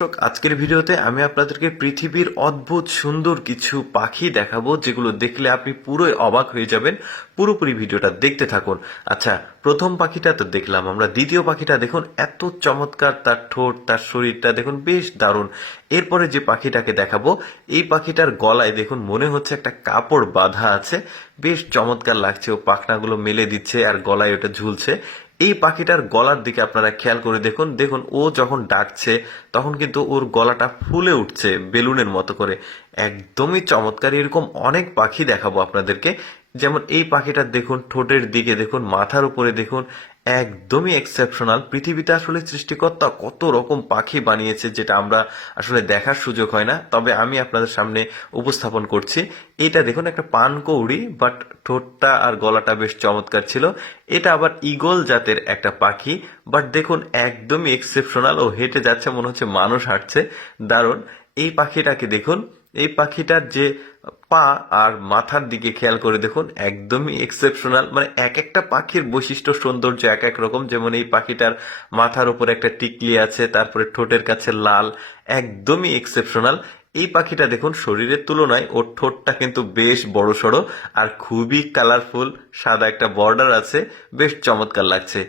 আজকের ভিডিওতে আমি আপনাদেরকে পৃথিবীর অদ্ভুত সুন্দর কিছু পাখি দেখাবো, যেগুলো দেখলে আপনি পুরোই অবাক হয়ে যাবেন। পুরোপুরি ভিডিওটা দেখতে থাকুন। আচ্ছা, প্রথম পাখিটা তো দেখলাম আমরা, দ্বিতীয় পাখিটা দেখুন, এত চমৎকার তার ঠোঁট, তার শরীরটা দেখুন, বেশ দারুণ। এরপরে যে পাখিটাকে দেখাবো, এই পাখিটার গলায় দেখুন মনে হচ্ছে একটা কাপড় বাঁধা আছে, বেশ চমৎকার লাগছে। ও পাখনাগুলো মেলে দিচ্ছে আর গলায় ওটা ঝুলছে। এই পাখিটার গলার দিকে আপনারা খেয়াল করে দেখুন, দেখুন ও যখন ডাকছে তখন কিন্তু ওর গলাটা ফুলে উঠছে বেলুনের মতো করে। একদমই চমৎকার। এরকম অনেক পাখি দেখাবো আপনাদেরকে। যেমন এই পাখিটার দেখুন, ঠোঁটের দিকে দেখুন, মাথার উপরে দেখুন, একদমই এক্সেপশনাল। পৃথিবীতে আসলে সৃষ্টিকর্তা কত রকম পাখি বানিয়েছে, যেটা আমরা আসলে দেখার সুযোগ হয় না। তবে আমি আপনাদের সামনে উপস্থাপন করছি। এটা দেখুন একটা পানকৌড়ি, বাট ঠোঁটটা আর গলাটা বেশ চমৎকার ছিল। এটা আবার ঈগল জাতের একটা পাখি, বাট দেখুন একদমই এক্সেপশনাল। ও হেঁটে যাচ্ছে, মনে হচ্ছে মানুষ হাঁটছে, দারুণ। এই পাখিটাকে দেখুন, এই পাখিটার যে পা আর মাথার দিকে খেয়াল করে দেখুন, একদমই এক্সেপশনাল। মানে এক একটা পাখির বৈশিষ্ট্য সৌন্দর্য এক এক রকম। যেমন এই পাখিটার মাথার উপর একটা টিকলি আছে, তারপরে ঠোঁটের কাছে লাল, একদমই এক্সেপশনাল। এই পাখিটা দেখুন, শরীরের তুলনায় ওর ঠোঁটটা কিন্তু বেশ বড় সড়ো আর খুবই কালারফুল, সাদা একটা বর্ডার আছে, বেশ চমৎকার লাগছে।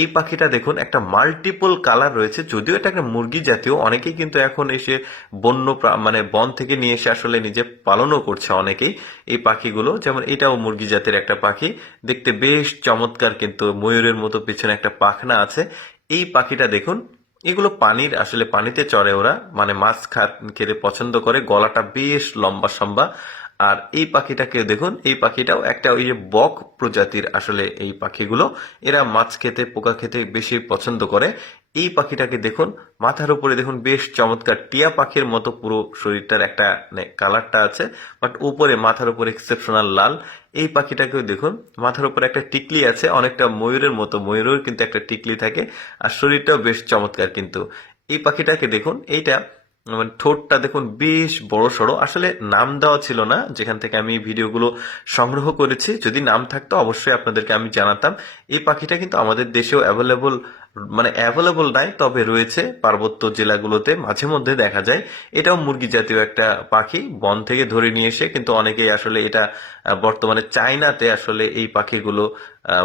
এই পাখিটা দেখুন, একটা মাল্টিপল কালার রয়েছে। যদিও এটা একটা মুরগি জাতীয়, অনেকেই কিন্তু এখন এসে মানে বন থেকে নিয়ে এসে আসলে নিজে পালনও করছে অনেকেই এই পাখিগুলো। যেমন এটাও মুরগি জাতের একটা পাখি, দেখতে বেশ চমৎকার, কিন্তু ময়ূরের মতো পিছনে একটা পাখনা আছে। এই পাখিটা দেখুন, এগুলো পানির, আসলে পানিতে চড়ে ওরা, মানে মাছ খেতে পছন্দ করে। গলাটা বেশ লম্বা সম্বা। আর এই পাখিটাকে দেখুন, এই পাখিটাও একটা ওই যে বক প্রজাতির আসলে এই পাখিগুলো। এরা মাছ খেতে, পোকা খেতে বেশি পছন্দ করে। এই পাখিটাকে দেখুন, মাথার উপরে দেখুন বেশ চমৎকার, টিয়া পাখির মতো পুরো শরীরটার একটা কালারটা আছে, বাট উপরে মাথার উপরে এক্সেপশনাল লাল। এই পাখিটাকেও দেখুন, মাথার উপরে একটা টিকলি আছে, অনেকটা ময়ূরের মতো, ময়ূরের কিন্তু একটা টিকলি থাকে। আর শরীরটাও বেশ চমৎকার। কিন্তু এই পাখিটাকে দেখুন, এইটা মানে ঠোঁটটা দেখুন বেশ বড় সড়ো। আসলে নাম দেওয়া ছিল না যেখান থেকে আমি ভিডিওগুলো সংগ্রহ করেছি। যদি নাম থাকতো অবশ্যই আপনাদেরকে আমি জানাতাম। এই পাখিটা কিন্তু আমাদের দেশেও অ্যাভেলেবল, মানে অ্যাভেলেবল নাই, তবে রয়েছে পার্বত্য জেলাগুলোতে মাঝে মধ্যে দেখা যায়। এটাও মুরগি জাতীয় একটা পাখি, বন থেকে ধরে নিয়ে এসে, কিন্তু অনেকেই আসলে এটা বর্তমানে চায়নাতে আসলে এই পাখিগুলো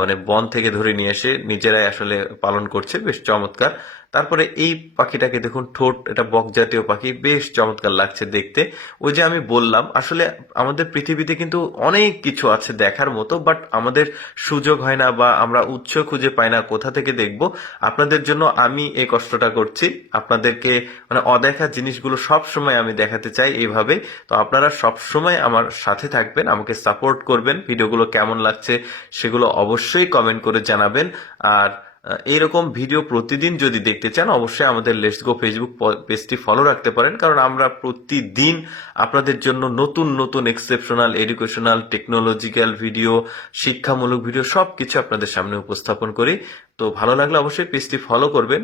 মানে বন থেকে ধরে নিয়ে এসে নিজেরাই আসলে পালন করছে, বেশ চমৎকার। তারপরে এই পাখিটাকে দেখুন, ঠোঁট, এটা বক জাতীয় পাখি, বেশ চমৎকার লাগছে দেখতে। ওই যে আমি বললাম, আসলে আমাদের পৃথিবীতে কিন্তু অনেক কিছু আছে দেখার মতো, বাট আমাদের সুযোগ হয় না বা আমরা উৎস খুঁজে পাই না কোথা থেকে দেখব। আপনাদের জন্য আমি এই কষ্টটা করছি, আপনাদেরকে মানে অদেখা জিনিসগুলো সব সময় আমি দেখাতে চাই এইভাবে। তো আপনারা সব সময় আমার সাথে থাকবেন, আমাকে সাপোর্ট করবেন। ভিডিওগুলো কেমন লাগছে সেগুলো অবশ্যই কমেন্ট করে জানাবেন। আর এইরকম ভিডিও প্রতিদিন যদি দেখতে চান, অবশ্যই আমাদের লেটস গো ফেসবুক পেজটি ফলো রাখতে পারেন, কারণ আমরা প্রতিদিন আপনাদের জন্য নতুন নতুন এক্সেপশনাল, এডুকেশনাল, টেকনোলজিক্যাল ভিডিও, শিক্ষামূলক ভিডিও সবকিছু আপনাদের সামনে উপস্থাপন করি। তো ভালো লাগলে অবশ্যই পেজটি ফলো করবেন।